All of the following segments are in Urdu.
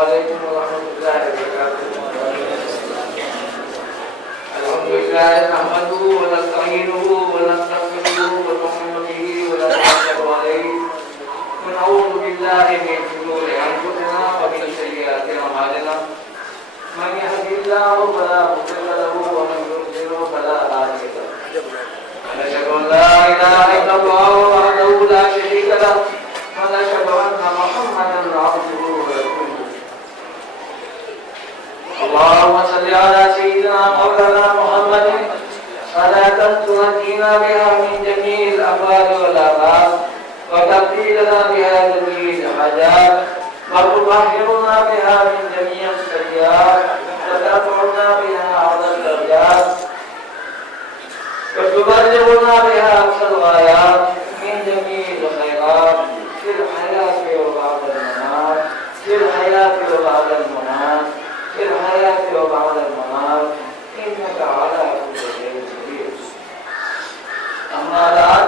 علیکم ورحمۃ اللہ وبرکاتہ۔ الحمد للہ نحمده ونستعینه ونستغفره ونؤمن به ونتوکل علیہ ونعوذ باللہ من شرور انفسنا ومن سیئات اعمالنا من يهده الله فلا مضل له ومن يضلل فلا هادي له ونشهد ان لا اله الا الله وحده لا شريك له ونشهد ان محمدا عبده ورسوله۔ اللهم صل على سيدنا مولانا محمد صلاة تنجينا بها من جميع الأمراض والآفات وتقضي لنا بها جميع الحاجات وتطهرنا بها من جميع السيئات وترفعنا بها أعلى الدرجات وتبلغنا بها أقصى الغايات من جميع الخيرات في الحياة وبعد الممات، في الحياة وبعد الممات، في الحياة وبعد الممات، إنك على كل شيء قدير۔ أما بعد،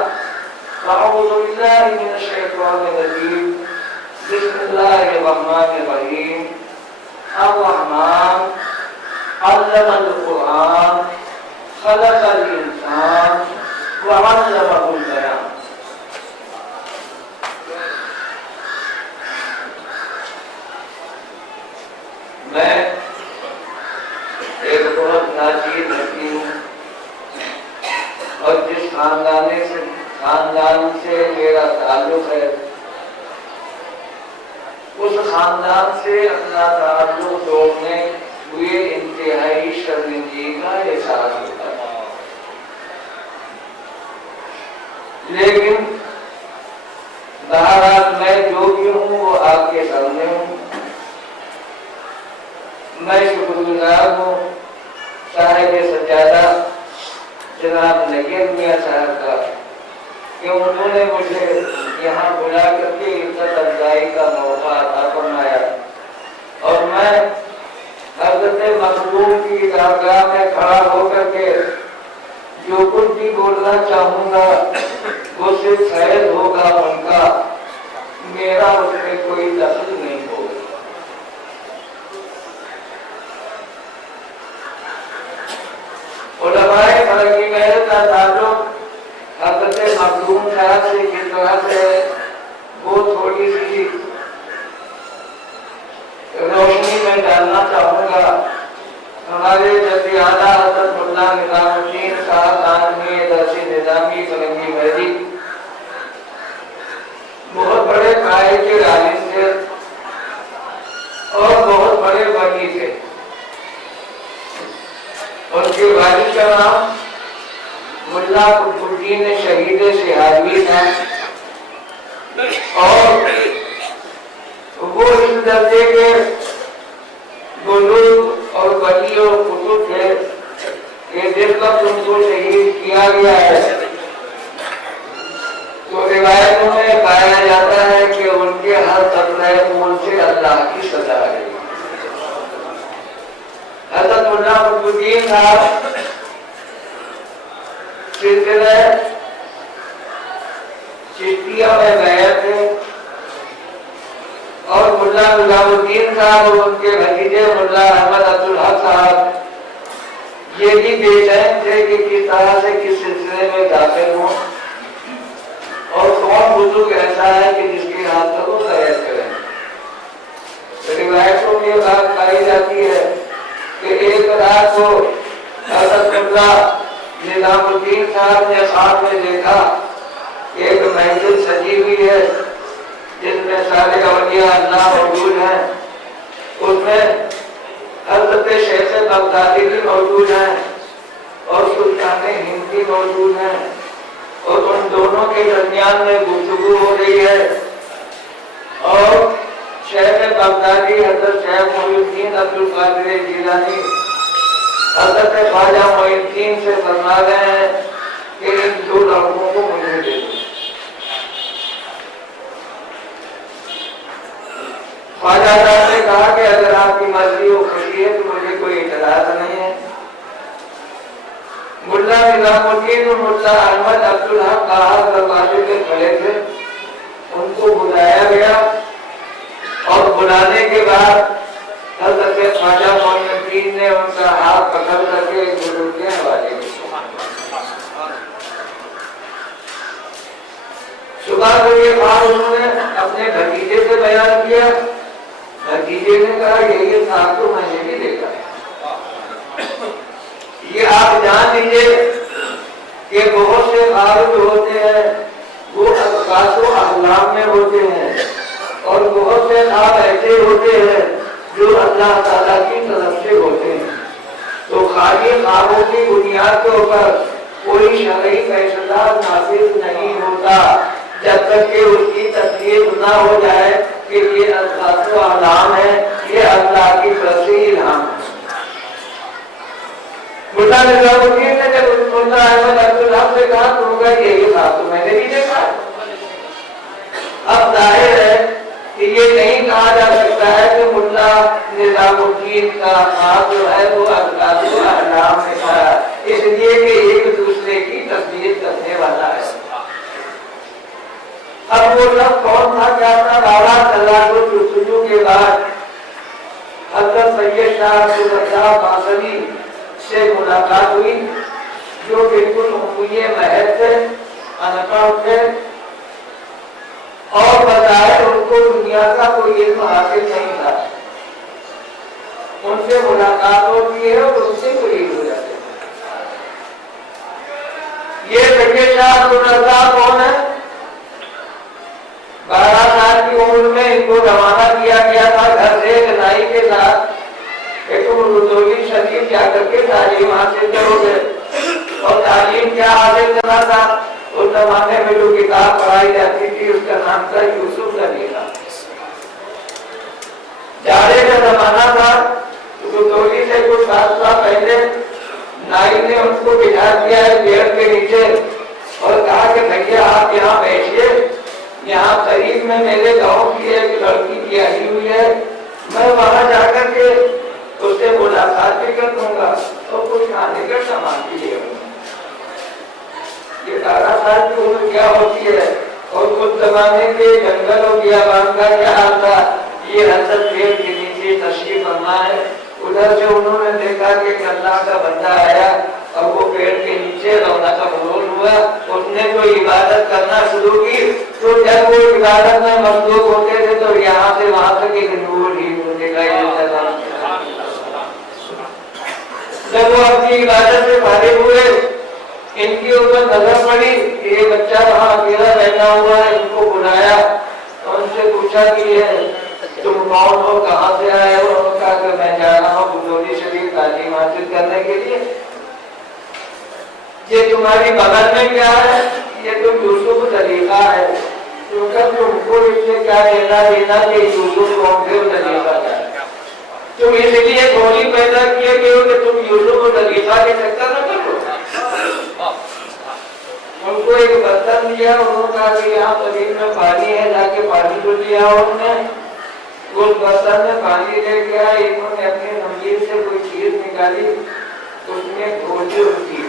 فأعوذ بالله من الشيطان الرجيم، بسم الله الرحمن الرحيم۔ الرحمن علم القرآن خلق الإنسان وعلمه البيان۔ میں ایک بہت ناچیز لڑکی ہوں اور جس خاندان سے میرا تعلق ہے اس خاندان سے اپنا تعلق توڑنے ہوئے انتہائی شرمندگی کا احساس ہوتا ہے، لیکن بہرحال میں جو بھی ہوں وہ آپ کے سامنے ہوں۔ میں شکر گزار ہوں صاحب سجادہ جناب نگین میاں صاحب کا کہ انہوں نے مجھے یہاں بلا کر کے عزت افزائی کا موقع عطا فرمایا، اور میں حضرت مخدوم کی درگاہ میں کھڑا ہو کر کے جو کچھ بھی بولنا چاہوں گا وہ صرف فیض ہوگا ان کا، میرا اس میں کوئی دخل نہیں ہوگا۔ علماء فرقی محل کا تعلق حضرت مخدوم صاحب سے کس طرح سے وہ تھوڑی سی روشنی میں ڈالنا چاہوں گا۔ ہمارے جدی اعلیٰ حضرت مولانا نظام الدین صاحب عالمی درس نظامی فرنگی مہدی بہت بڑے قائد کے عالم تھے اور بہت بڑے ولی تھے۔ ان کے والد کا نام ملا قطب الدین شہید سہاروی تھا، اور وہ اس درجے کے بزرگ اور ولی اور قطب تھے کہ جس وقت ان کو شہید کیا گیا ہے تو روایتوں میں پایا جاتا ہے کہ ان کے ہر قطرہ خون سے اللہ کی سزا آئی۔ حضرت مولانا قطب الدین صاحب سلسلہ چشتیہ میں بیعت تھے، اور مولانا نظام الدین صاحب اور ان کے بھتیجے مولانا احمد عبدالحق صاحب یہ بھی بے چین تھے کہ کس طرح سے کس سلسلے میں داخل ہوں اور کون بزرگ ایسا ہے کہ جس کے ہاتھ تک وہ بیعت کریں۔ روایتوں میں یہ بات پائی جاتی ہے کہ ایک رات کو حضرت مولانا نظام الدین صاحب نے خواب میں دیکھا کہ ایک محفل سجی ہوئی ہے جس میں سارے اولیاء اللہ موجود ہیں، اس میں حضرت شیخ بغدادی بھی موجود ہیں اور سلطان ہند بھی موجود ہیں، اور ان دونوں کے درمیان میں گفتگو ہو رہی ہے، اور شیخ بغدادی حضرت شیخ محی الدین عبدالقادر جیلانی حضرت خواجہ معین الدین سے فرما رہے ہیں کہ ان دو لڑکوں کو مجھے دے دو۔ خواجہ صاحب نے کہا کہ اگر آپ کی مرضی و خوشی ہے تو مجھے کوئی اعتراض نہیں ہے۔ ملا نظام الدین اور ملا احمد عبدالحق صاحب دروازے پہ کھڑے تھے، ان کو بلایا گیا، اور بلانے کے بعد حضرت خواجہ معین الدین نے ان کا ہاتھ پکڑ کر کے گرو کے حوالے کیا۔ صبح کو یہ بات انہوں نے اپنے بھتیجے سے بیان کیا، بھتیجے نے کہا یہ صاحب تو میں نے بھی دیکھا ہے۔ یہ آپ جان لیجیے کہ بہت سے خواب جو ہوتے ہیں وہ اذکار و احلام میں ہوتے ہیں، اور بہت سے خواب ایسے ہوتے ہیں جو اللہ تعالیٰ کی طرف سے ہوتے ہیں۔ تو خالی خوابوں کی بنیاد کے اوپر کوئی شرعی فیصلہ نافذ نہیں ہوتا جب تک کہ اس کی تصدیق نہ ہو جائے کہ یہ اذکار و احلام ہے، یہ اللہ کی طرف سے الہام ہے۔ ملا نظام الدین نے جب ملا احمد عبدالحق سے کہا تو ہوگا یہی خواب تو میں نے بھی دیکھا ہے۔ اب ظاہر ہے کہ یہ نہیں کہا جا سکتا ہے کہ ملا نظام الدین کا خواب جو ہے وہ اذکار و احلام میں تھا، اس لیے کہ ایک دوسرے کی تصدیق کرنے والا ہے۔ اب وہ لفظ کون تھا، کیا تھا؟ 12 سال کو جستجو کے بعد حضرت سید شاہ عبدالرزاق باسری سے ملاقات ہوئی، جو بالکل عمومی محض تھے، ان پڑھ تھے، اور بظاہر ان کو دنیا کا کوئی علم حاصل نہیں تھا۔ ان سے ملاقات ہوتی ہے اور ان سے کوئی ہو جاتے ہیں۔ یہ سید شاہ عبدالرزاق کون ہے؟ 12 سال کی عمر میں ان کو روانہ کیا گیا تھا گھر سے ایک نائی کے ساتھ کہ تم رضوی شریف جا کر کے تعلیم حاصل کرو گے۔ اور تعلیم کیا حاصل کرنا تھا؟ اس زمانے میں جو کتاب پڑھائی جاتی تھی اس کا نام تھا یوسف سلیقہ۔ جاڑے کا زمانہ تھا، رضوی سے کچھ 7 سال پہلے نائی نے ان کو بٹھا دیا ہے پیڑ کے نیچے اور کہا کہ بھیا آپ یہاں بیٹھیے، یہاں قریب میں میرے گاؤں کی ایک لڑکی کی آئی ہوئی ہے، میں وہاں جا کر کے اس سے ملاقات بھی کر دوں گا اور کچھ کھانے کا سامان بھی لے آؤں گا۔ یہ 12 سال کی عمر کیا ہوتی ہے، اور کچھ زمانے کے جنگل و بیابان کا کیا حال تھا۔ یہ حضرت پیڑ کے نیچے تشریف فرما ہے، ادھر سے انہوں نے دیکھا کہ ایک اللہ کا بندہ آیا اور وہ پیڑ کے نیچے رونق حضور ہوا، اس نے جو عبادت کرنا شروع کی تو جب وہ عبادت میں مصروف ہوتے تھے تو یہاں سے وہاں تک ایک نور ہی دکھائی دیتا تھا۔ جب وہ اپنی عبادت سے فارغ ہوئے، ان کے اوپر نظر پڑی کہ یہ بچہ وہاں اکیلا بیٹھا ہوا ہے، ان کو بلایا اور ان سے پوچھا کہ یہ تم کون ہو، کہاں سے آئے ہو؟ انہوں نے کہا کہ میں جا رہا ہوں بزرگی شریف تعلیم حاصل کرنے کے لیے۔ یہ تمہاری بغل میں کیا ہے؟ یہ تو یوسف سلیقہ ہے۔ کیونکہ تم کو اس سے کیا لینا دینا کہ یوسف کون سے سلیقہ ہے؟ تم اس لیے گولی پیدا کیے گئے ہو کہ تم یوسف سلیقہ کے چکر نہ کرو۔ ان کو ایک برتن دیا، انہوں نے کہا کہ یہاں قریب میں پانی ہے، جا کے پانی کو لیا۔ انہوں نے اس برتن میں پانی لے گیا، انہوں نے اپنی منجیل سے کوئی چیز نکالی، اس میں گھولی ہوتی۔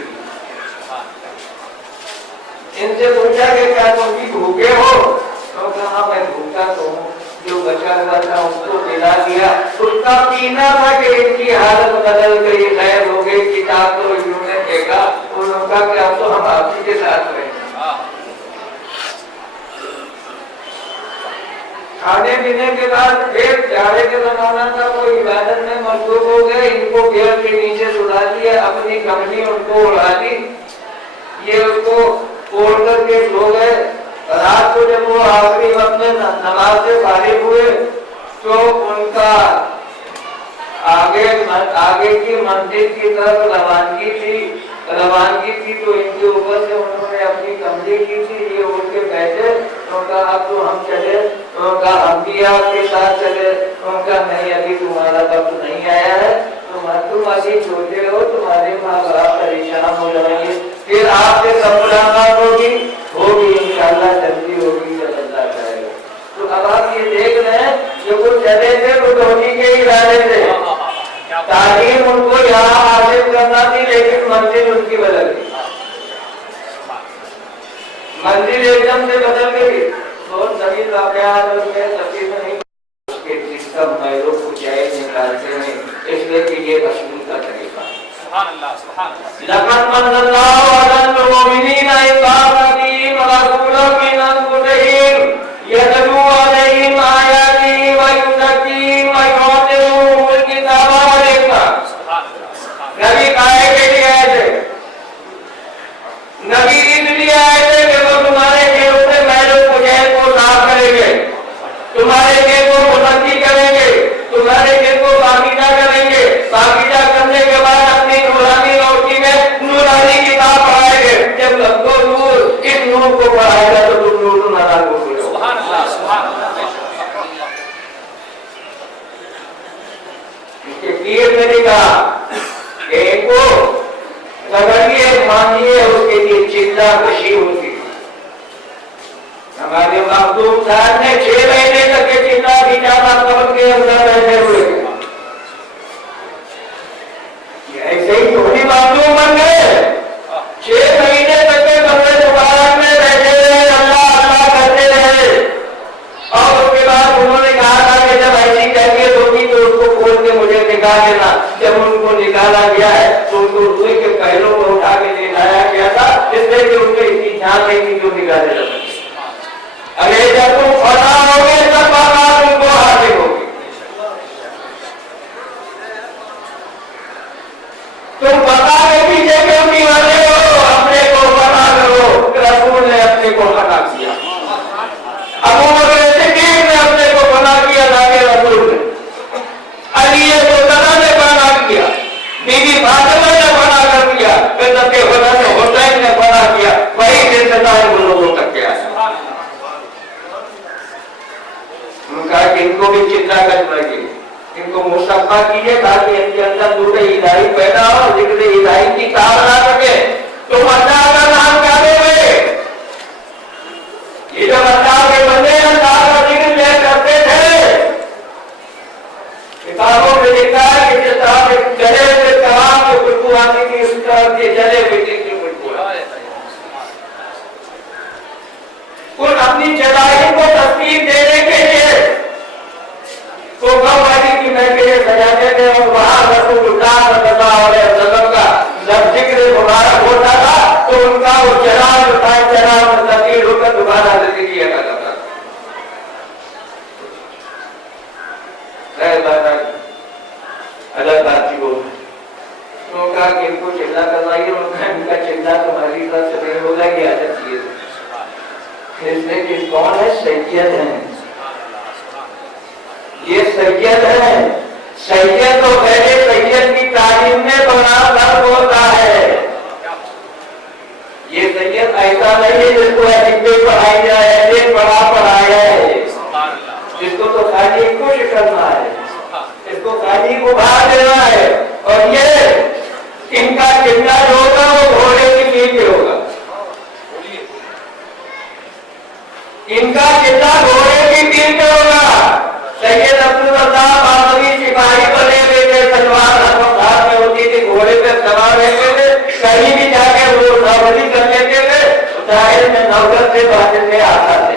ان سے پوچھا کہ کیا تم بھی بھوکے ہو؟ تو کہا میں بھوکا تو ہوں، جو بچا ہوا تھا اس کو پلا دیا۔ اس کا پینا تھا کہ ان کی حالت بدل گئی، غیر ہو گئی۔ کتاب تو انہوں نے دیکھا، انہوں نے کہا کہ اب تو ہم آپ ہی کے ساتھ رہیں۔ کھانے پینے کے بعد پھر جاڑے کے زمانہ تھا، وہ عبادت میں مصروف ہو گئے۔ ان کو پیڑ کے نیچے سلا دیا، اپنی کملی ان کو اڑا دی، یہ اس کو اوڑھ کر کے سو گئے۔ رات کو جب وہ آخری وقت میں نماز سے فارغ ہوئے تو ان کا آگے کی منزل کی طرف روانگی تھی تو ان کے اوپر سے انہوں نے اپنی کملی کی تھی، یہ اٹھ کے بیٹھے۔ ان کا اب تو ہم چلے، ان کا ہم بھی آپ کے ساتھ چلے۔ ان کا نہیں، ابھی تمہارا وقت نہیں آیا ہے، تم ابھی چھوٹے ہو، تمہارے ماں باپ پریشان ہو جائیں گے، پھر آپ سے کب ملاقات ہوگی انشاءاللہ جلدی ہوگی جب اللہ چاہے گا۔ تو اب آپ یہ دیکھ رہے ہیں جو وہ چلے تھے وہ دھونی کے ارادے تھے، تعلیم ان کو یہاں حاصل کرنا تھی، لیکن منزل ان کی بدل گئی، منزل ایک دم سے بدل گئی۔ بہت طویل واقعات میں تفصیل میں نہیں سب میلوں کو جائز نکالتے ہیں، اس لیے کہ یہ رسول کا طریقہ ہے۔ لقد من اللہ علی المؤمنین اذ بعث فیہم رسولا من انفسہم یتلو علیہم آیاتہ ویزکیہم ویعلمہم الکتاب والحکمہ۔ نبی کائے کے لیے آئے تھے، نبی اس لیے آئے تھے کہ وہ تمہارے دلوں سے میلوں کو جہل کو صاف کریں گے، تمہارے دل کو مصدی کریں گے، تمہارے دل کو پاکیزہ کریں گے، پاکیزہ کرنے کے بعد اپنی نورانی روشنی میں نورانی کتاب پڑھائیں گے۔ جب لفظ نور اس نور کو پڑھائے گا تو تم نور نادان کو بولو۔ سبحان اللہ، سبحان اللہ۔ اس کے پیر نے بھی کہا کہ ان کو سگڑیے مانگیے، اس کے لیے چندہ کشی ہوتی۔ ہمارے مخدوم صاحب نے 6 مہینے تک کے چندہ بیچارہ قبر کے اندر بیٹھے ہوئے، ایسے ہی تھوڑی معصوم بن گئے، 6 مہینے تک کے قبر مبارک میں بیٹھے رہے، اللہ اللہ کرتے رہے، اور اس کے بعد انہوں نے کہا تھا کہ جب ایسی کیفیت ہوگی تو اس کو کھول کے مجھے نکال دینا۔ جب ان کو نکالا گیا ہے تو ان کو روئے کے پہلوں کو اٹھا کے لے لایا گیا تھا، اس لیے کہ ان کو اتنی جان نہیں تھی جو نکالے لگے۔ اگر جب تم فنا ہوگے تب بات تم کو حاصل ہوگی۔ تم بتا کے پیچھے کیوں نہیں والے ہو؟ اپنے کو بتا کرو۔ رسول نے اپنے کو بنا کیا، ابو بکر صدیق نے اپنے کو بنا کیا، نہ کہ رسول نے۔ علی مطلع نے بنا کیا، بی بی فاطمہ نے بنا کر دیا، پھر تب کے حسین نے بنا کیا، وہی رشتہ وہ لوگوں تک گیا۔ ان کا کہ ان کو بھی چندہ کرنا گے، ان کو مصفا کیجیے تاکہ ان کے اندر نور الہی پیدا ہو، ذکر الہی کی تاب لا سکے۔ تم اللہ کا نام کیا دو گے؟ یہ جو اللہ کے بندے اللہ کا ذکر لے کرتے تھے، کتابوں میں لکھا ہے کہ جس طرح جلے ہوئے تمام کی خوشبو آتی تھی، اس طرح کے جلے ہوئے کی خوشبو آتی تھی۔ ان اپنی جدائی کو تصدیق دینے کے لیے تو گواہی کی محفلیں سجاتے تھے، اور وہاں رسول اللہ صلی اللہ علیہ وسلم کا جب ذکر مبارک ہوتا تھا تو ان کا وہ جلال جلال تبدیل ہو کر دوبارہ زندگی ادا کرتا تھا۔ اللہ بات کی بول تو کہا کہ ان کو چندہ کروائیے، ان کا چندہ تمہاری طرف سے نہیں ہوگا، یہ عادت چیز ہے۔ اس میں کہ کون ہے؟ سید ہیں، یہ سید ہے۔ سید تو پہلے سید کی تعلیم میں بڑا فرق ہوتا ہے۔ یہ سید ایسا نہیں ہے جس کو ایسے پڑھائی جائے، ایسے پڑھایا ہے، جس کو تو خالی خوش کرنا ہے، اس کو خالی ابھار دینا ہے۔ اور یہ ان کا چندہ جو ہوگا وہ گھوڑے کی پیٹھ پہ ہوگا، ان کا چندہ گھوڑے کی پیٹھ پہ ہوگا۔ سید عبدالرضا بادشاہی سپاہی بنے ہوئے تھے، تلوار ہاتھ میں ہوتی تھی، گھوڑے پہ سوار رہتے تھے، کہیں بھی جا کے وہ نوکری کر لیتے تھے، ظاہر میں نوکر سے باتیں سے آتا تھے۔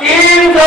300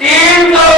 300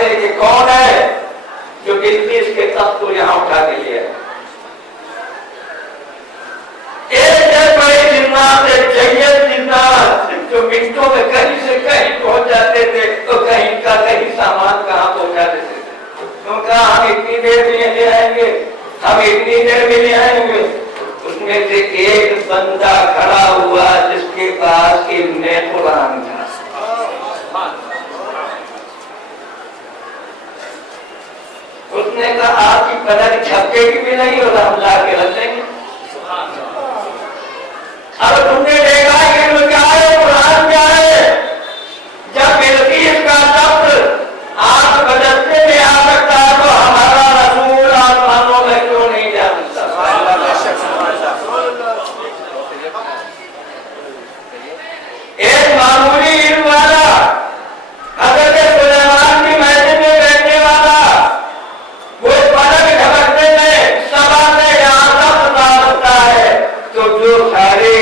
دے کہ کون ہے جو بلقیس کے تخت کو یہاں اٹھا کے لیا ہے. ایک بڑے جنات، ایک جیت جنات جو منٹوں میں کہیں سے کہیں پہنچ جاتے تھے تو کہیں کا کہیں سامان کہاں پہنچا دیتے تھے. انہوں نے کہا ہم اتنی دیر میں لے آئیں گے، ہم اتنی دیر میں لے آئیں گے. اس میں سے ایک بندہ کھڑا ہوا جس کے پاس علم قرآن تھا. اس نے کہا آپ کی پلک جھپکے کی بھی نہیں اور ہم لا کے رکھ دیں گے. اب تم نے دیکھا علم کیا ہے، قرآن کیا ہے. جب بلقیس کا تخت آنکھ بدلتے میں آ سکتا ہے تو ہمارا رسول آسمانوں میں کیوں نہیں جا سکتا. ایک معمولی علم والا حضرت سلیمان کی محفل میں بیٹھنے والا وہ پلک جھپکتے میں سبا سے یہاں تک پا سکتا ہے تو جو سارے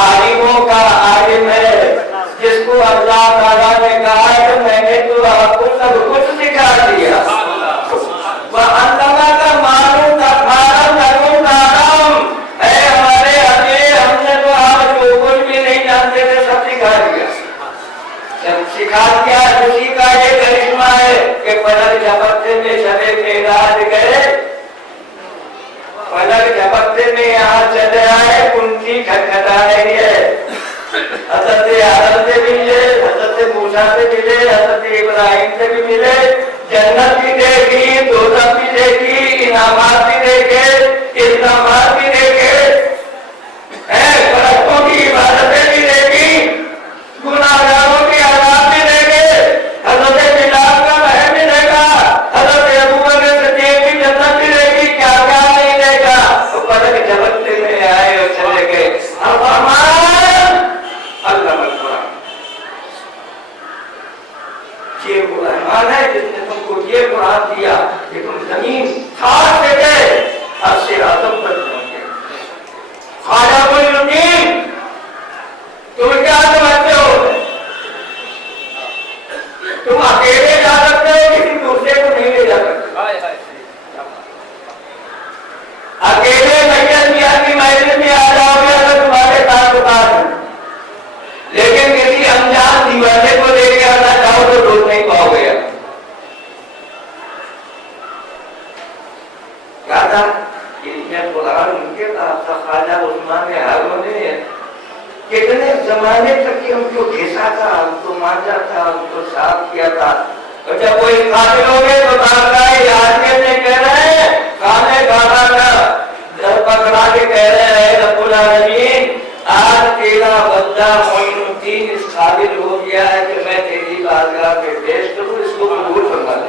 عالموں کا عالم ہے جس کو اللہ تعالیٰ نے کہا ہے کہ میں نے تو آپ کو سب کچھ سکھا دیا، وہ اللہ کا معلوم کا فارم معلوم کا عالم ہے ہمارے حضرت. ہم نے تو آپ جو کچھ بھی نہیں جانتے تھے سب سکھا دیا. جب سکھا دیا اسی کا یہ کرشمہ ہے کہ پلک جھپکتے میں شب معراج گئے، پلک جھپکتے میں یہاں چلے آئے، کنجی کھٹکھٹا رہی ہے. حضرت آدم سے بھی ملے، حضرت موسیٰ سے ملے، حضرت ابراہیم سے بھی ملے. جنت بھی دیکھی، دوزخ بھی دیکھی، انعامات بھی دیکھے، الزامات بھی دیکھے، فرشتوں کی عبادتیں بھی دیکھی، گناہگاروں کے عذاب بھی دیکھے. حضرت بلال کا محل بھی دیکھا، حضرت ابوبکر صدیق کی جنت بھی دیکھی. کیا کیا نہیں دیکھا. تو پلک جھپکتے میں آئے اور چلے گئے. اب اللہ القرآن یہ قرآن ہے جس نے تم کو یہ قرآن دیا کہ تم زمین کھاٹ سے گئے عرش اعظم پر پہنچ گئے. خواجہ معین الدین تم کیا سمجھتے ہو؟ تم اکیلے جا سکتے ہو، کسی دوسرے کو نہیں لے جا سکتے. اکیلے میت میاں کی محفل میں آ جاؤ گے اگر تمہارے تعلقات ہیں، لیکن کسی انجان دیوانے کو لے کے آنا چاہو تو روک نہیں پاؤ گے. کیا تھا علم قرآن ان کے پاس تھا. خواجہ عثمان ہارونی کتنے زمانے تک ہم کو گھسا تھا، ہم کو مانجا تھا، ہم کو صاف کیا تھا. اور جب وہ قاتل ہو گئے تو تارکائی آدمی نے کہہ رہے ہیں کھانے کھانا کا در پکڑا کے کہہ رہے ہیں رب العالمین آج تیرا بندہ معین الدین اس قابل ہو گیا ہے کہ میں تیری بارگاہ پہ پیش کروں، اس کو قبول فرما لے.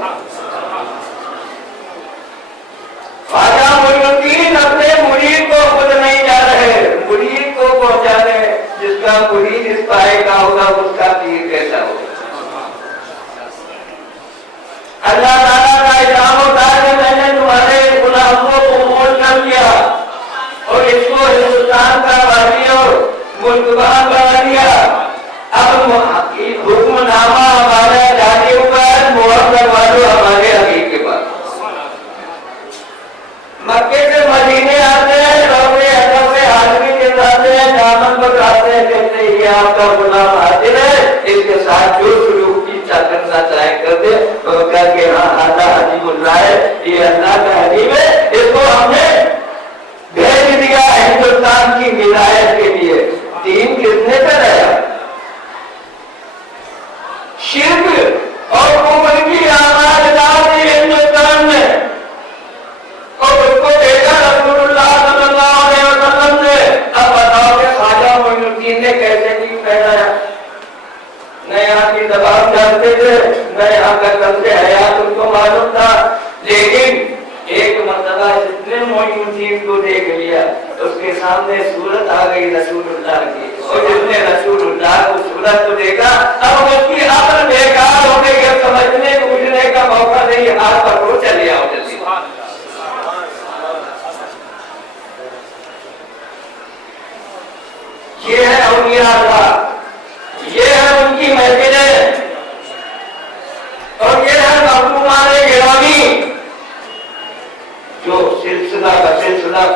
خواجہ معین الدین اپنے مرید کو خود نہیں جا رہے، مرید کو پہنچانے جس کا مرید اس پائے کا ہوگا اس کا پیر کیسا ہوگا. اللہ تعالیٰ کا احسان ہوتا ہے کہ میں نے تمہارے غلاموں کو قبول کر لیا اور اس کو ہندوستان کا والی اور ملکبان بنا دیا. اب حکم نامہ ہمارے جانے اوپر مہر کروا دو ہمارے حبیب کے پاس. مکے سے مدینے آتے ہیں، روزے ادب سے آدمی کے جاتے ہیں، دامن پکڑاتے ہیں، کہتے ہیں یہ آپ کا غلام حاضر ہے، اس کے ساتھ جو سلوک کی کرنا چاہے کر دے. تو کہا کہ ہاں آدھا حبیب اللہ ہے، یہ اللہ کا حبیب ہے، اس کو ہم نے بھیج دیا ہندوستان کی ہدایت کے لیے. دین کس نے کرایا؟ شرک اور کفر کی آواز ڈال دی ہندوستان میں اور اس کو دیکھا رسول اللہ صلی اللہ علیہ وسلم نے. اب بتاؤ کہ خواجہ معین الدین نے کیسے دین پھیلایا؟ نہ یہاں کی زبان جانتے تھے، نہ یہاں کا طرز حیات ان کو معلوم تھا، لیکن ایک مرتبہ جس نے معین الدین کو دیکھ لیا اس کے سامنے صورت آ گئی رسول اللہ کی، اور جس نے رسول اللہ کو صورت کو دیکھا اب اس کی عقل بیکار ہو گئی، اب سمجھنے بوجھنے کا موقع نہیں، ہاتھ پکڑو چلے آؤ جلدی. یہ ہے اولیاء اللہ، یہ ہے ان کی محفلیں اور یہ ہے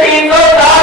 360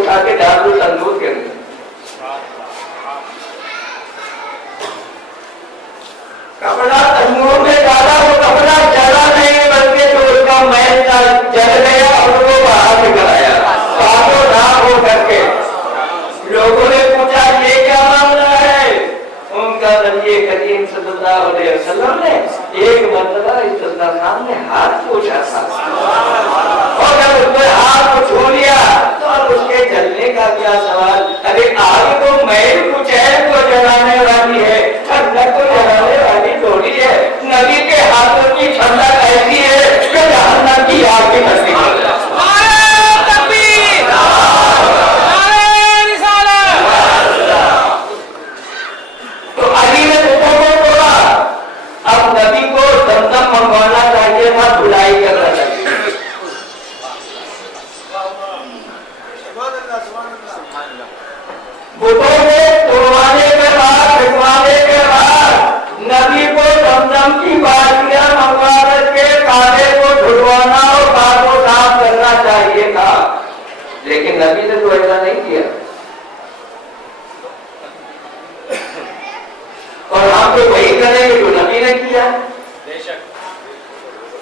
اٹھا کے ڈال دو تندور کے اندر. کپڑا تندور میں ڈالا, وہ کپڑا جلا نہیں بلکہ جو اس کا میل تھا جل گیا اور وہ باہر نکل آیا ساتوں داغ ہو کر کے. لوگوں نے پوچھا یہ کیا معاملہ ہے؟ ان کا نبی کریم صلی اللہ علیہ وسلم نے ایک مرتبہ اس دسترخوان میں ہاتھ پوچھا تھا, اور جب اس نے ہاتھ کو چھو لیا تو اب اس کے جلنے کا کیا سوال. ارے آگ تو میل کو چہر کو جلانے والی ہے, ٹھنڈک کو جلانے والی تھوڑی ہے. نبی کے ہاتھوں کی ٹھنڈک ایسی ہے کہ جہنم کی آگ کی تصدیق ہو جائے. تو علی نے دکھوں کو توڑا. اب نبی کو زمزم منگوانا چاہیے تھا, دھلائی کرنا چاہیے. بتوں کو توڑوانے کے بعد, پھٹوانے کے بعد نبی کو زمزم کی بالٹیاں منگوا کر کے کعبے کو دھلوانا اور کعبے کو صاف کرنا چاہیے تھا, لیکن نبی نے تو ایسا نہیں کیا. اور ہم تو وہی کریں گے جو نبی نے کیا.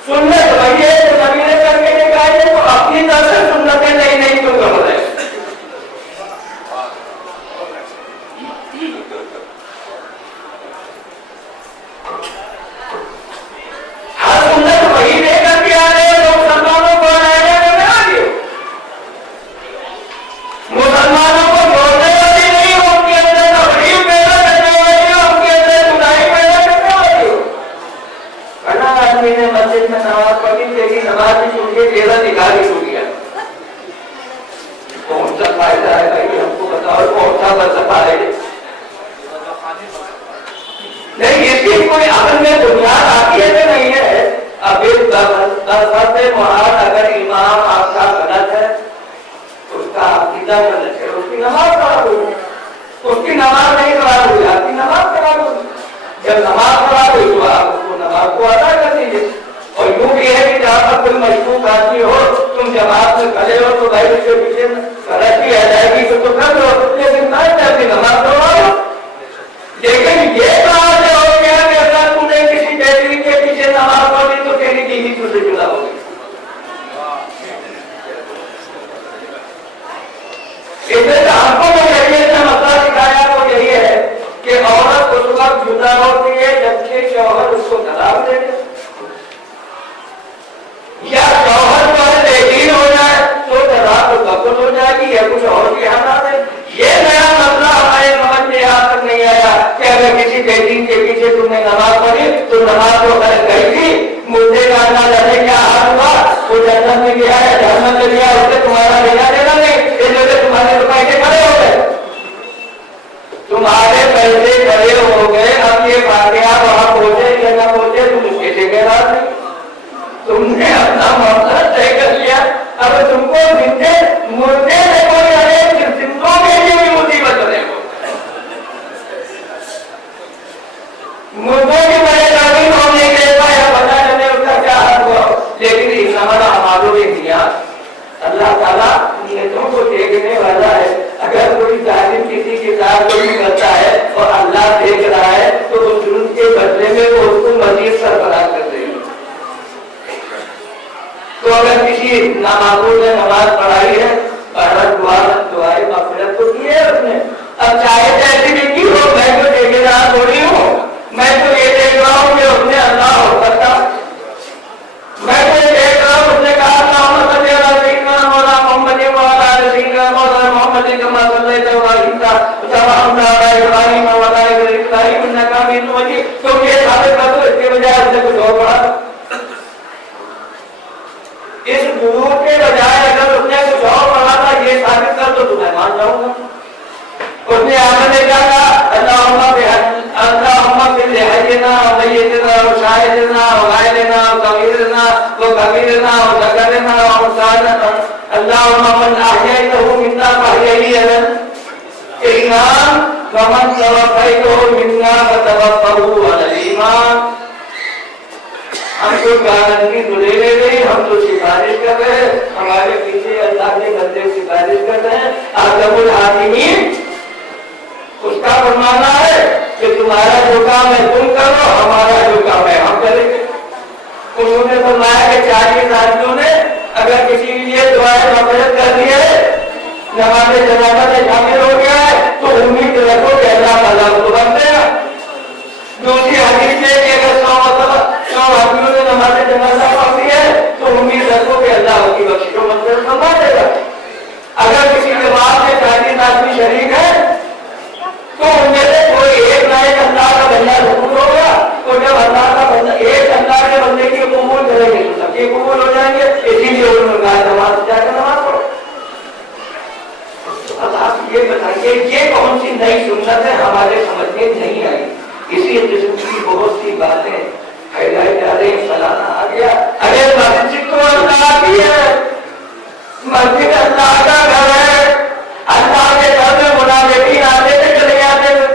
سنت وہی ہے جو نبی نے کر کے دکھائی ہے, تو اپنی طرف سے سنتیں نہیں تو کر رہے. ہر سنت وہی لے کر کے آ رہے ہیں, تو مسلمانوں کو مسلمانوں کو جوڑنے والی نہیں ہو, ان کے اندر تفریح پیدا کرنے والی ہو, ان کے اندر جدائی پیدا کرنے والی ہو. بڑا آدمی نے مسجد میں نماز پڑھی, تیری نماز کی چھوٹ کے چہرہ نکالی چھوٹ گیا. کون سا فائدہ ہے بھائی, ہم کو بتاؤ کون سا فلسفہ ہے؟ نہیں, اس کی کوئی عمل میں بنیاد آتی ہے کہ نہیں ہے. اب اس محال اگر امام آپ کا غلط ہے, اس کا عقیدہ غلط ہے, اس کی نماز خراب ہوئی, اس کی نماز نہیں خراب ہوئی, آپ کی نماز خراب ہوئی. جب نماز خراب ہوئی تو آپ اس کو نماز کو ادا کر دیجیے. اور یوں بھی ہے کہ جہاں پر کوئی مشکوک آدمی ہو, تم جماعت میں کھڑے ہو تو بھائی اس کے پیچھے غلطی آ جائے گی تو کر دو, لیکن نہ نماز کروا دو. لیکن یہ کہا ہو گیا کہ اگر تم نے کسی بہترین کے پیچھے نماز پڑھی تو تیری دینی تجھ سے جدا ہوگی. اس میں ہم کو مسئلہ سکھایا وہ یہی ہے کہ عورت اس وقت جدا ہوتی ہے جبکہ شوہر اس کو طلاق دے دے, یا شوہر پر بے دین ہو جائے تو طلاق قبول ہو جائے گی, یا کچھ اور بھی حالات ہے. یہ نیا مسئلہ ہمارے سمجھ میں یہاں تک نہیں آیا کہ اگر کسی بے دین کے پیچھے تم نے نماز پڑھی تو نماز تو غلط گئی تھی, مردے کا اندازہ جانے کیا حال ہوا, وہ جنت میں گیا ہے جہنم میں گیا, اس سے تمہارا لینا دینا نہیں, اس وجہ سے تمہارے روپئے کے کھڑے ہو گئے, تمہارے پیسے کھڑے ہو گئے. اب یہ واقعہ وہاں پہنچے یا نہ پہنچے تم اس کے ٹھیکیدار نہیں, تم نے اپنا معاملہ طے کر لیا. اب تم کو زندے مردے میں کوئی ارے زندوں کے لیے بھی مصیبت بنے گا, مردوں کی پریشانی ہونے کے بعد پتا چلے اس کا کیا حل ہوا. لیکن اس ہمارا ہماروں کے نیت اللہ تعالیٰ نیتوں کو دیکھنے والا ہے. اگر کوئی ظالم کسی کے ساتھ کوئی کرتا ہے اور اللہ دیکھ رہا ہے تو اس جرم کے بدلے میں وہ اس کو مزید سربراہ کر دے گا. تو اگر کسی نامعقول نے نماز پڑھائی ہے, دعائے مغفرت تو کی ہے اس نے, اب چاہے جیسی بھی کی ہو, میں تو ٹھیکیدار تھوڑی ہوں, میں تو یہ دیکھ رہا ہوں کہ اس نے اللہ ہو سکتا, میں تو یہ دیکھ رہا ہوں اس نے کہا محمد صلی اللہ علیہ وسلم مولا محمد مولا رسول مولا محمد کما صلی اللہ علیہ وسلم مولا ابراہیم انک حمید مجید, تو یہ ثابت کر دو, اس کے بجائے اس نے کچھ اور پڑھا. اس درود کے بجائے اگر اس نے کچھ اور پڑھا تھا یہ ثابت کر تو میں مان جاؤں گا. اس نے آمن نے کیا کہا, اللہم فی لحینا و میتنا و شاہدنا و غائبنا و کبیرنا و کبیرنا و ذکرنا و انساننا, اللہم من احییتہ منا فاحیہی علی الایمان ومن توفیتہ منا فتوفہ علی الایمان. ہم تو گارنٹی تو لے نہیں، ہم تو سفارش کر رہے ہیں، ہمارے پیچھے اللہ کے بندے سفارش کر رہے ہیں۔ اعظم الحاکمین اس کا فرمانا ہے کہ تمہارا جو کام ہے تم کرو، ہمارا جو کام ہے ہم کریں گے۔ انہوں نے فرمایا کہ 40 آدمیوں نے اگر کسی کے لیے دعائیں مغفرت کر دی ہے، نماز جنازہ میں شامل ہو گیا ہے، تو امید رکھو کہ اللہ تعالیٰ کو بنتے ہیں۔ دوسری حدیث ہے کہ اگر 100 آدمیوں نے نماز جنازہ پڑھ دی ہے تو امید رکھو کہ اللہ کی بخشش و مغفرت فرما دے گا۔ اگر کسی جماعت میں 40 آدمی شریک ہے تو ان میں سے کوئی ایک نہ ایک اللہ کا بندہ ضرور ہوگا، تو جب اللہ کا بندہ ایک اللہ کے بندے کی قبول کریں گے تو سب کے قبول ہو جائیں گے۔ اسی لیے انہوں نے کہا نماز جا کے نماز پڑھو۔ اب آپ یہ بتائیے یہ کون سی نئی سنت ہے ہمارے سمجھ میں نہیں آئی؟ اسی قسم کی بہت سی باتیں پھیلائی جا رہی، فلانا آ گیا، ارے مسجد تو اللہ کی ہے، مسجد اللہ کا گھر ہے، اللہ کے گھر میں منافقین آتے تھے چلے جاتے تھے،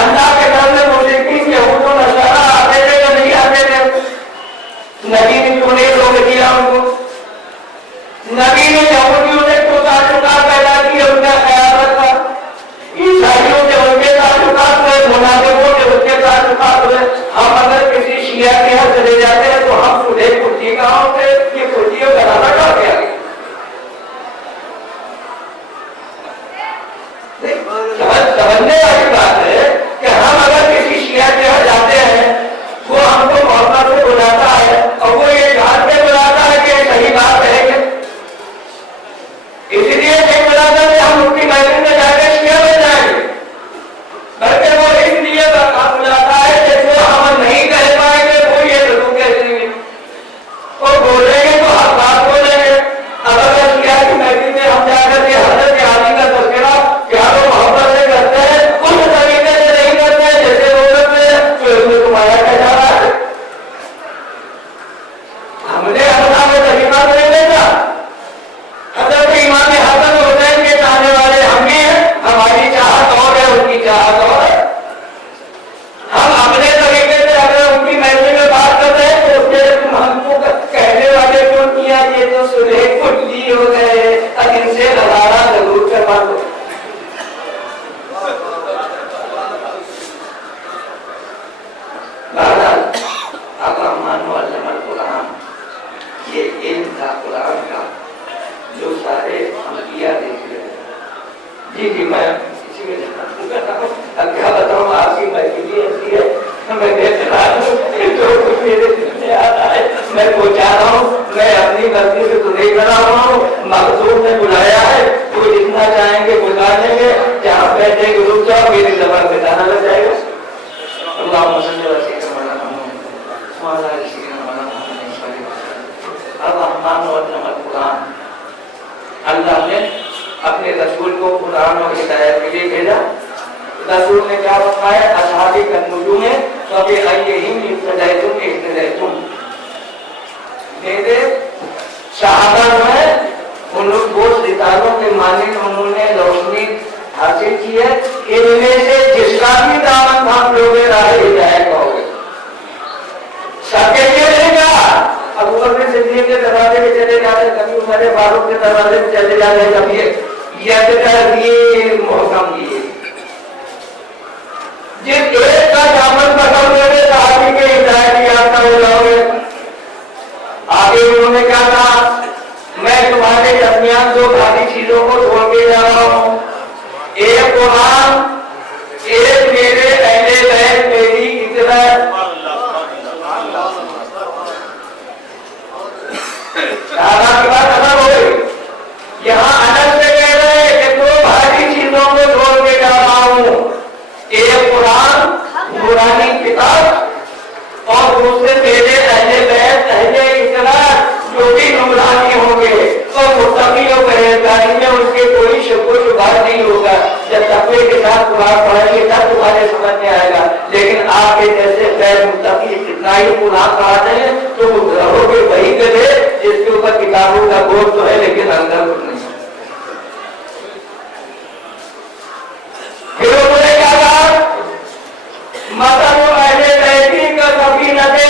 اللہ کے گھر میں مشرکین یہود و نصارا آتے تھے یا نہیں آتے تھے؟ نبی نے کیوں نہیں روک دیا ان کو؟ نبی نے یہودیوں سے کیوں تعلقات پیدا کیے، ان کا خیال رکھا؟ عیسائیوں سے ان کے تعلقات ہوئے، منافقوں سے ان کے تعلقات ہوئے۔ ہم اگر کسی شیعہ کے یہاں چلے جاتے ہیں تو ہم خود ایک کرسی گاؤں سے یہ کرسیوں کا نام رکھا گیا ہے۔ سمجھنے والی بات ہے کہ ہم اگر کسی شیعہ کے یہاں جاتے ہیں، وہ ہم کو محبت سے بلاتا ہے اور وہ یہ جان کے بلاتا ہے کہ یہ صحیح بات ہے کہ اسی لیے نہیں بلاتا کہ ہم ان کی محفل میں جا کے شیعہ بن جائیں گے، بلکہ وہ اس لیے بلاتا ہے کہ جو ہم نہیں کہہ پائیں گے وہ یہ ضرور کہہ دیں گے، وہ بولیں گے تو ہر بات بولیں گے۔ اب اگر شیعہ کی محفل میں ہم جا کر کے حضرت علی کا تذکرہ پیار و محبت سے کرتے ہیں، اس طریقے سے نہیں کرتے ہیں جیسے وہ کرتے ہیں، تو اس میں تمہارا کیا جا رہا ہے؟ ہم نے اللہ میں طریقہ نہیں دیکھا۔ حضرت امام حسن حسین کے چاہنے والے ہم بھی ہیں، ہماری چاہت اور ہے، ان کی چاہت اور ہے۔ ہم اپنے طریقے سے اگر ان کی محفل میں بات کرتے ہیں تو اس کے تم ہم کو کہنے والے کیوں کیا، یہ تو سلح کلی ہو گئے، اب ان سے ہزارہ ضرور کروا دو۔ بہرحال آقا مانو علم القرآن، یہ علم تھا قرآن کا جو سارے انبیاء دیکھ رہے ہیں۔ جی میں اسی میں اب کیا بتاؤں، آپ کی محفل ایسی ہے، میں دیکھ رہا ہوں جو کچھ میرے دل میں آ رہا ہے میں پہنچا رہا ہوں، میں اپنی مرضی سے تو نہیں کرا رہا ہوں، مخصوص نے بلایا ہے، وہ جتنا چاہیں گے بلا لیں گے، جہاں بیٹھے گے رک جاؤ، میری زبان پہ دانا لگ جائے گا۔ اللہم صلی اللہ علیہ وسلم الرحمن الرحیم القرآن۔ اللہ نے اپنے رسول کو قرآن اور ہدایت کے لیے بھیجا۔ رسول نے کیا بتایا؟ اصحابی کنجوم ہے فبأیہم اقتدیتم اہتدیتم۔ میرے صحابہ جو ہیں ان لوگ وہ ستاروں کے مانند انہوں نے روشنی حاصل کی ہے، ان میں سے جس کا بھی دامن تھام لوگے راہ ہدایت ہوگے۔ سب کے لیے نہیں کہا، ابو بکر صدیق کے دروازے پہ چلے جاتے، کبھی عمر فاروق کے دروازے پہ چلے جاتے، کبھی یہ محکم دیے۔ جس ایک کا دامن پکڑ لے صحابی کے ہدایت یافتہ ہو جاؤ گے۔ آگے انہوں نے کیا کہا؟ میں تمہارے درمیان دو بھاری چیزوں کو چھوڑ کے جا رہا ہوں، ایک قرآن، ایک میرے اہل بیت میری اطاعت۔ کی بات ختم ہو گئی۔ یہاں انس سے کہہ رہے ہیں کہ دو بھاری چیزوں کو چھوڑ کے جا رہا ہوں، ایک قرآن قرآنی کتاب اور دوسرے میرے اہل بیت اہل اطاعت جو بھی نورانی ہوں گے اور متقی و پرہیزگاری میں ان کے کوئی شک و شبہ نہیں ہوگا۔ جب تقوی کے ساتھ قرآن پڑھیں گے تب تمہارے سمجھ میں آئے گا، لیکن آپ کے جیسے غیر متقی کتنا ہی قرآن پڑھاتے ہیں تو وہ رہو گے وہی گدھے جس کے اوپر کتابوں کا بوجھ تو ہے لیکن اندر کچھ نہیں۔ پھر انہوں نے کیا کہا؟ مثل اہل بیت کا سفینۃ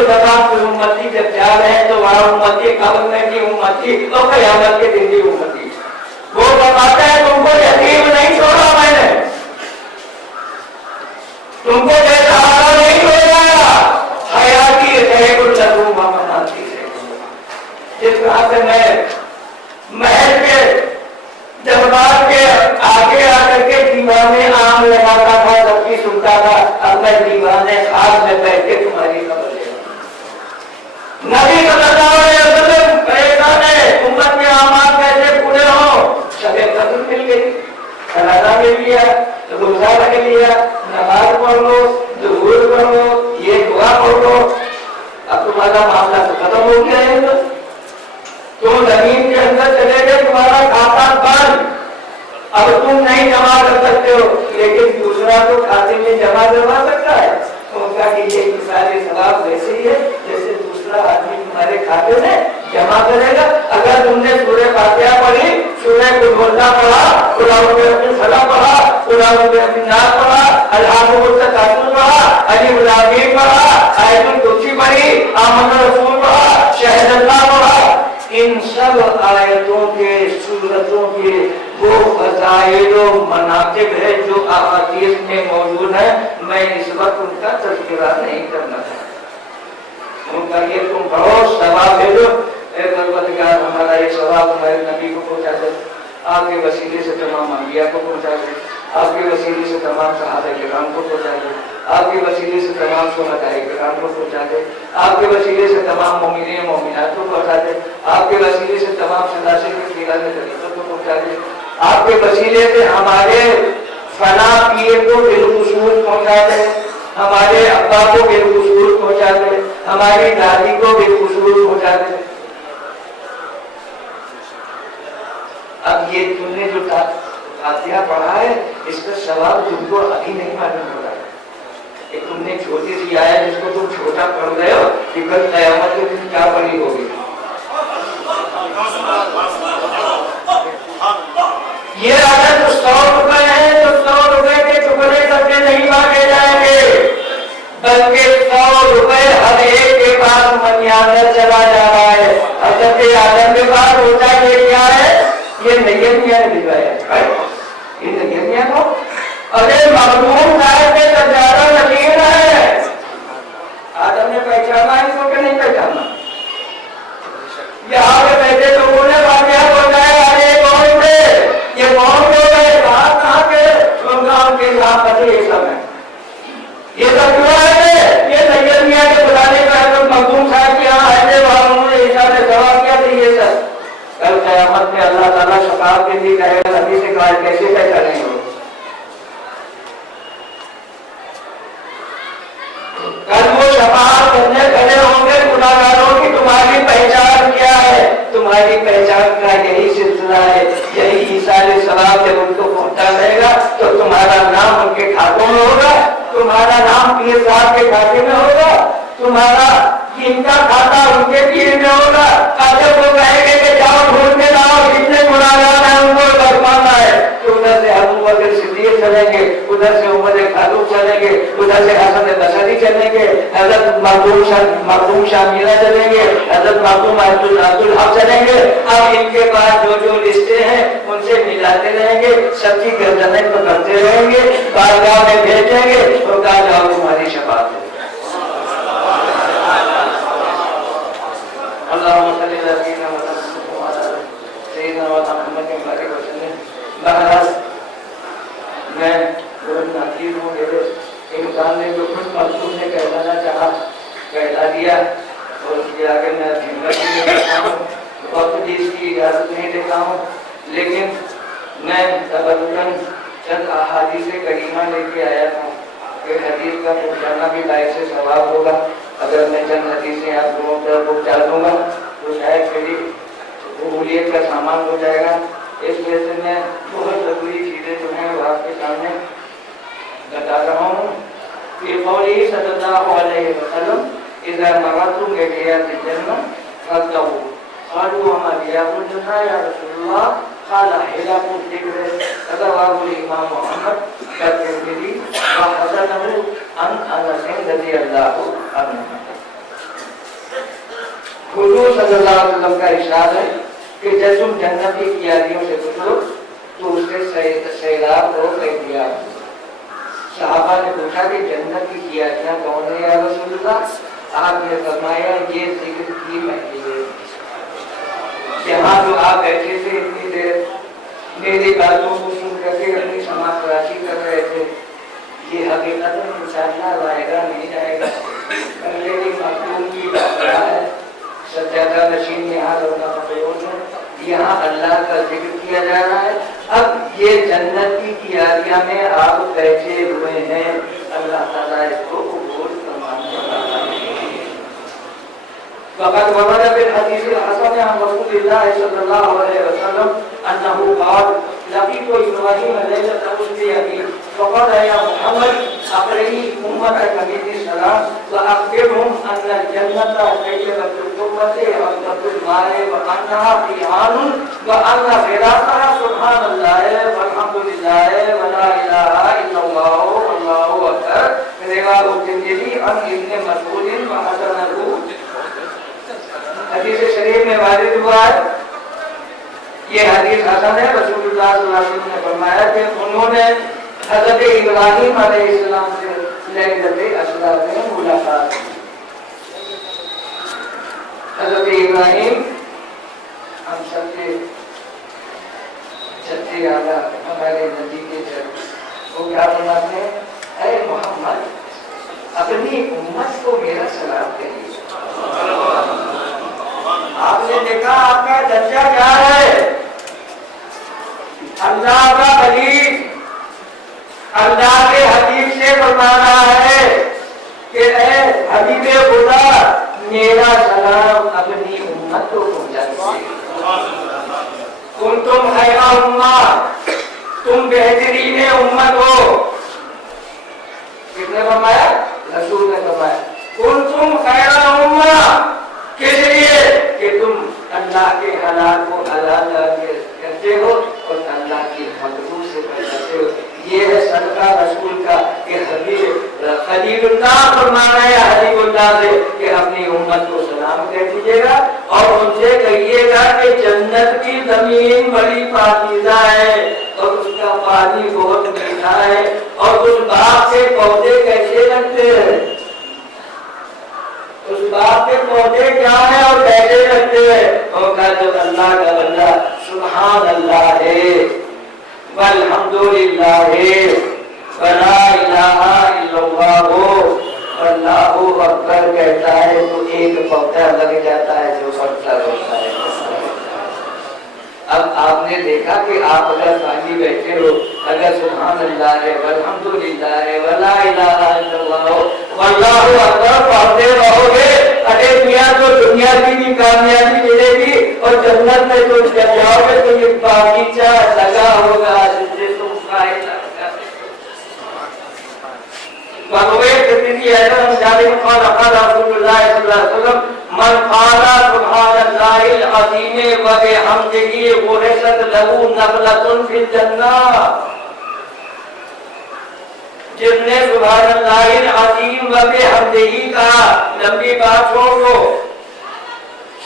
تو تمام کوئی امتی جب جا رہے ہیں تو وہاں امتی قبر میں کی امتی اور قیامت کے دن کی امتی. وہ بتاتا ہے تم کو یتیم نہیں چھوڑا میں نے, تم کو بے سہارا نہیں چھوڑا. حیاتی ہے گلوں مناتی ہے. جس طرح سے میں محل کے دربار کے آگے آ کر کے دیوانے آم لگاتا تھا, سب کی سنتا تھا, اب میں دیوانے خاص میں بیٹھ کے تمہاری خبر لے. نبی صلی اللہ علیہ وسلم پریشان ہے امت کے اعمال کیسے پورے ہوں. شب قدر مل گئی, کھانا مل گیا, روزہ رکھ لیا, نماز پڑھ لو, ظہور پڑھ لو, یہ دعا پڑھ لو, اب تمہارا معاملہ تو ختم ہو گیا ہے. تم زمین کے اندر چلے گئے, تمہارا کھاتا بند, اب تم نہیں جمع کر سکتے ہو, لیکن دوسرا تو کھاتے میں جمع کروا سکتا ہے. تو ان کا کہ یہ سارے ثواب ویسے ہی ہے جیسے دوسرا آدمی تمہارے کھاتے میں جمع کرے گا. اگر تم نے سورہ فاتحہ پڑھی, سورہ قل اللہ پڑھا, قل اعوذ برب الفلق پڑھا, قل اعوذ برب الناس پڑھا, الحاق والتکاثر پڑھا, الف لام میم پڑھا, آیت الکرسی پڑھی, آمن الرسول پڑھا, شہد اللہ پڑھا, ان سب آیتوں کے سورتوں کے وہ فضائل و مناقب ہے جو احادیث میں موجود ہیں. میں اس وقت ان کا تذکرہ نہیں کرنا چاہتا. ان کا یہ تم پڑھو, ثواب بھیجو. اے پروردگار ہمارا یہ ثواب ہمارے نبی کو پہنچا دے, آپ کے وسیلے سے تمام انبیاء کو پہنچا دے, آپ کے وسیلے سے تمام صحابہ کرام کو پہنچا دے, آپ کے وسیلے سے تمام شہداء کرام کو پہنچا دے, آپ کے وسیلے سے تمام مومنین مومنات کو پہنچا دے, آپ کے وسیلے سے تمام سلاسل کے خیرات طریقوں کو پہنچا دے, آپ کے وسیلے سے ہمارے فنا پیر کو بالخصوص پہنچا دے, ہمارے ابا کو بالخصوص پہنچا دے, ہماری دادی کو بالخصوص پہنچا دے. اب یہ تم نے جو فاتحہ پڑھا ہے اس کا ثواب تم کو ابھی نہیں معلوم ہو رہا ہے. کہ تم نے چھوٹی سی آیت جس کو تم چھوٹا پڑھ رہے ہو کہ کل قیامت کے دن کیا بڑی ہوگی. یہ اگر 100 روپے ہیں تو 100 روپے کے ٹکڑے کر کے نہیں مانگے جائیں گے, بلکہ 100 روپے ہر ایک کے پاس منیاندر چلا جا رہا ہے. حضرت آدم کے پاس ہوتا یہ کیا ہے, یہ نیتیاں بھجوایا ہے, یہ نیتیاں کو ارے مخدوم صاحب کے سجادہ نبیر ہے. آدم نے پہچانا اس کو کہ نہیں پہچانا. یہاں پہ بیٹھے لوگوں نے واقعہ بتایا, ارے کون تھے, یہ کون لوگ ہیں, کہاں کے گاؤں کے یہاں پتہ یہ سب ہے, یہ سب کیوں آئے, یہ نیتیاں کے بلانے کا ہے. مخدوم صاحب کے یہاں آئے تھے, وہاں انہوں نے عیسیٰ نے سوال کیا تھا یہ سب. کل قیامت میں اللہ تعالیٰ شفاعت کے لیے کہے گا, نبی سے کہا کیسے پہچانیں گے. کل وہ شفاعت کرنے کھڑے ہوں گے گناہگاروں کی, تمہاری پہچان کیا ہے, تمہاری پہچان کا یہی سلسلہ ہے, یہی عیسیٰ علیہ السلام جب ان کو پہنچا رہے گا تو تمہارا نام ان کے کھاتوں میں ہوگا, تمہارا نام پیر صاحب کے کھاتے میں ہوگا, تمہارا ان کا کھاتا ان کے پیر میں ہوگا. جب وہ کہیں گے کہ جاؤ ڈھونڈ کے لاؤ جتنے گناہگار ہیں ان کو برپانا ہے, تو ادھر سے ابو بکر صدیق چلیں گے, ادھر سے عمر فاروق چلیں گے, ادھر سے حسن بصری چلیں گے, حضرت مخدوم شاہ میرا چلیں گے, حضرت مخدوم عبدالحق چلیں گے. اب ان کے پاس جو لسٹیں ہیں ان سے ملاتے رہیں گے, سب کی گردنیں پکڑتے رہیں گے, بارگاہ میں بھیجیں گے اور کہا جاؤ تمہاری شفاعت ہے. اللهم صل على سيدنا محمد وعلى سيدنا محمد وسلم. بہرحال میں بہت ناچیز ہوں, میرے انسان نے جو کچھ مخدوم نے کہلانا چاہا کہلا دیا, اور اس کے آگے میں ہمت نہیں دیتا ہوں, وقت بھی اس کی اجازت نہیں دیتا ہوں, لیکن میں تبرکاً چند احادیث کریمہ لے کے آیا تھا کہ حدیث کا پہنچانا بھی لائق سے ثواب ہوگا. اگر میں چند حدیثیں آپ لوگوں پر پہنچا دوں گا تو شاید میری قبولیت کا سامان ہو جائے گا. اس وجہ سے میں بہت ضروری چیزیں جو ہیں وہ آپ کے سامنے بتا رہا ہوں. یہ قولی صلی اللہ علیہ وسلم اذا مرتم بحیات الجنہ فاتقوا قالوا وما حیات الجنہ یا رسول اللہ قال حیات الذکر رواه الامام محمد الترمذی وحسنه عن انس رضی اللہ عنہ. صلی اللہ علیہ وسلم کا ارشاد ہے کہ جب تم جنت کی کیاریوں سے پوچھو تو اس سے سیلاب کو کہہ دیا۔ صحابہ نے پوچھا کہ جنت کی کیاریاں کون ہے یا رسول اللہ؟ آپ نے فرمایا یہ ذکر کی محفلیں، یہاں جو آپ بیٹھے تھے اتنی دیر میری باتوں کو سن کر کے اپنی سماج راشی کر رہے تھے، یہ حقیقت میں انشاءاللہ آئے گا نہیں جائے گا۔ میری مخلوق کی بات ہے، سجادہ نشین یہاں رونا مقبول ہے، یہاں اللہ کا ذکر کیا جا رہا ہے۔ اب یہ جنت کی کیاریاں میں آپ بیٹھے ہوئے ہیں، اللہ تعالیٰ اس کو قبول فرمائے۔ فقد ورد بالحديث الحسن عن رسول الله صلى الله عليه وسلم أنه قال لقيت إبراهيم ليلة أسري بي فقال يا محمد أقرئ أمتك بالسلام وأخبرهم أن الجنة كيلة القربة عقدة الماء وأنها قيعان وأن غراسها سبحان الله والحمد لله ولا إله إلا الله والله أكبر رواه الترمذي عن ابن مسعود وحسنه۔ حدیث شریف میں وارد ہوا ہے، یہ حدیث حسن ہے۔ رسول اللہ صلی اللہ علیہ وسلم نے فرمایا کہ انہوں نے حضرت ابراہیم علیہ السلام سے لیلۃ اسریٰ میں ملاقات کی۔ حضرت ابراہیم ہم سب کے سچے آقا ہمارے نبی کے جب وہ کیا فرماتے ہیں، اے محمد اپنی امت کو میرا سلام کہیے۔ آپ نے دیکھا آپ کا درجہ کیا ہے، اللہ کا خلیل اللہ کے حبیب سے فرما رہا ہے کہ اے حبیب خدا میرا سلام اپنی امت کو پہنچا دیجیے۔ تم خیر امت، تم بہترین امت ہو۔ کس نے فرمایا؟ رسول نے فرمایا تم خیر امت، کس لیے کہ تم اللہ کے حلال کو حلال کرتے ہو اور اللہ کی مطلوب سے بچاتے ہو۔ یہ ہے صدقہ رسول کا کہ حبیب خلیل اللہ فرما رہا ہے حبیب اللہ سے کہ اپنی امت کو سلام کہہ دیجیے گا اور ان سے کہیے گا کہ جنت کی زمین بڑی پاکیزہ ہے اور اس کا پانی بہت میٹھا ہے اور اس باغ سے پودے کیسے لگتے ہیں، اس باغ کے پودے کیا ہیں اور کیسے لگتے ہیں، اور کا جو اللہ کا بندہ سبحان اللہ ہے والحمدللہ ہے ولا الہ الا اللہ واللہ اکبر کہتا ہے تو ایک پودا لگ جاتا ہے جو بڑھتا ہوتا ہے۔ اب آپ نے دیکھا کہ آپ اگر خالی بیٹھے ہو، اگر سبحان اللہ ہے والحمدللہ ہے ولا الہ الا اللہ واللہ اکبر پڑھتے رہو گے، ارے میاں تو دنیا کی بھی کامیابی ملے گی اور جنت میں تو جب جاؤ گے تو یہ باغیچہ لگا ہوگا جس سے تم فائدہ قال رسول اللہ صلی اللہ علیہ وسلم من قال سبحان اللہ العظیم وبحمدہ غرست له نخلۃ فی الجنہ، جس نے سبحان اللہ العظیم وبحمدہ کہا، لمبی بات چھوڑ دو،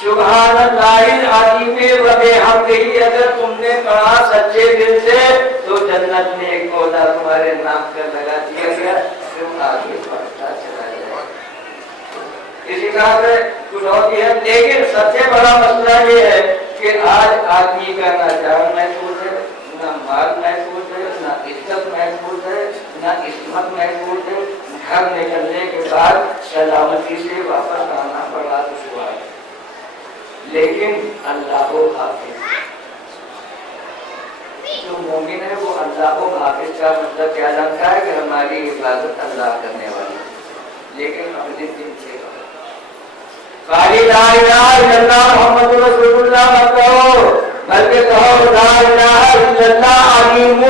سبحان اللہ العظیم وبحمدہ اگر تم نے کہا سچے دل سے تو جنت میں ایک پودا تمہارے نام پر لگا دیا گیا، تم آگے بڑھتا چلا جائے۔ اسی طرح سے کچھ اور بھی ہے، لیکن سب سے بڑا مسئلہ یہ ہے کہ آج آدمی کا نہ جان محفوظ ہے، نہ مال محفوظ ہے، نہ عزت محفوظ ہے، نہ عصمت محفوظ ہے، گھر نکلنے کے بعد سلامتی سے واپس آنا بڑا دشوار ہے۔ لیکن اللہ کو حافظ، جو مومن ہے وہ اللہ کو حافظ کا مطلب کیا جانتا ہے کہ ہماری عبادت اللہ کرنے والی، لیکن اپنے دل سے قالی لا الہ الا اللہ محمد رسول اللہ مت کہو، بلکہ کہو لا الہ الا اللہ علیم،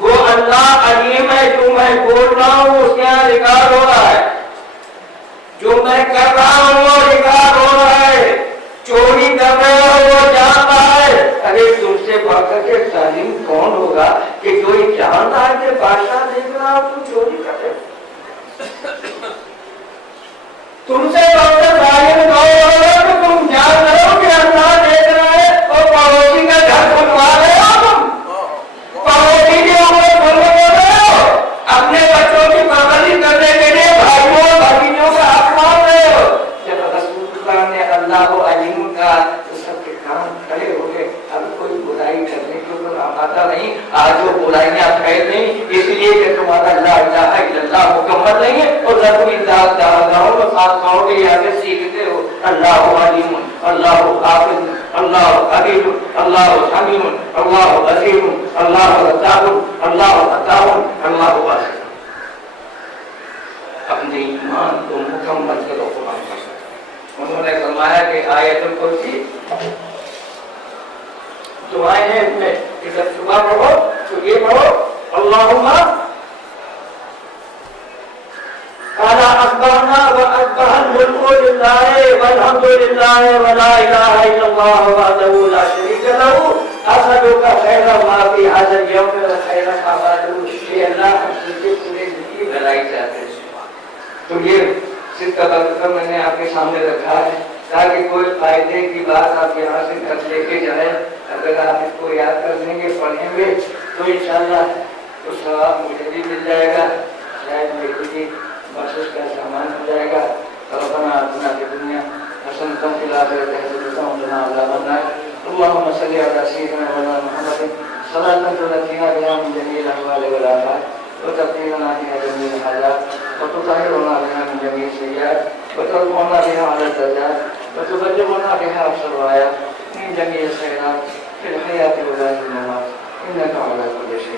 وہ اللہ علیم ہے، جو میں بول رہا ہوں اس کے یہاں ریکارڈ ہو رہا ہے، جو میں کر رہا ہوں وہ ریکارڈ ہو رہا ہے، چوری کر رہے ہو وہ جانتا ہے۔ ارے تم سے بڑھ کر کے ظالم کون ہوگا کہ جو یہ جانتا ہے کہ بادشاہ دیکھ رہا ہو تم چوری کر رہے ہو، تم سے بڑھ کر ظالم کون ہوگا کہ تم کے سیکھتے ہو. اللہ علیم, اللہ حافظ, اللہ قدیر, اللہ سمیع, اللہ بصیر, اللہ رزاق, اللہ فتاح, اللہ واسع. اپنے ایمان کو مکمل کرو قرآن پر. انہوں نے فرمایا کہ آیت الکرسی دعائیں ہیں اس میں کہ جب صبح پڑھو تو یہ پڑھو اللہم قال اصبحنا واصبح الملك لله والحمد لله ولا اله الا الله وحده لا شريك له اسالك خير ما في هذا اليوم وخير ما بعده. اے اللہ ہم تجھے پورے دن کی بھلائی چاہتے ہیں. تو یہ صدقہ برکت میں نے آپ کے سامنے رکھا ہے تاکہ کوئی فائدے کی بات آپ یہاں سے گھر لے کے جائیں. اگر آپ اس کو یاد کر لیں گے پڑھیں گے تو انشاءاللہ اس ثواب مجھے بھی مل جائے گا, شاید میری بھی بخشش کا سامان ہو جائے گا. ربنا آتنا فی الدنیا حسنۃ وفی الآخرۃ حسنۃ وقنا عذاب النار. اللهم صل على سيدنا مولانا محمد صلاة تنجينا بها من جميع الأهوال والآفات وتقينا بها جميع الحاجات وتطهرنا بها من جميع السيئات وترفعنا بها على الدرجات وتبلغنا بها أقصى الغايات من جميع الخيرات في الحياة وبعد الممات إنك على كل شيء